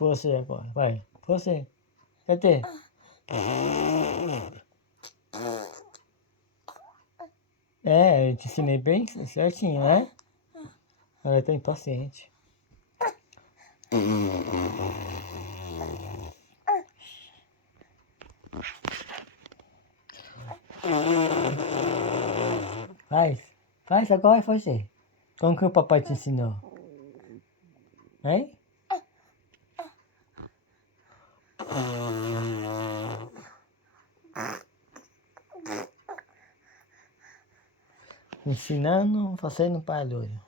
Você agora, vai. Você. Cadê? É, eu te ensinei bem certinho, né? Ela tá impaciente. Faz. Faz agora você. Como que o papai te ensinou? Hein? Ensinando, fazendo barulho.